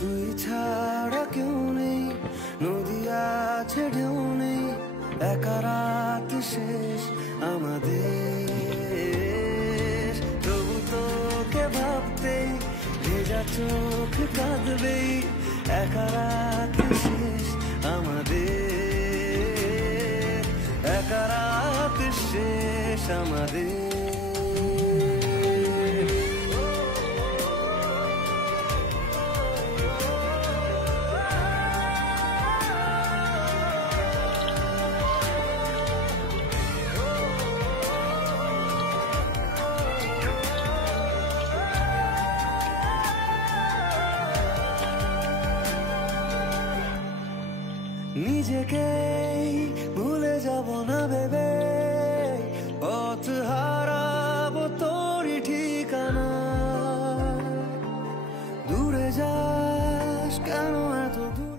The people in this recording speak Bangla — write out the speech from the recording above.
তুই ছাড়া কেউ নেই, নদী আছে ঢেউ নেই, একা রাত শেষ আমাদের। তবু তোকে ভাবতেই ভেজা চোখ কাঁদবেই, একা রাত শেষ আমাদের, একা রাত শেষ আমাদের। নিজেকেই ভুলে যাব না ভেবে, পথ হারাবো তোরই ঠিকানা। দূরে যাস কেন এত দূর?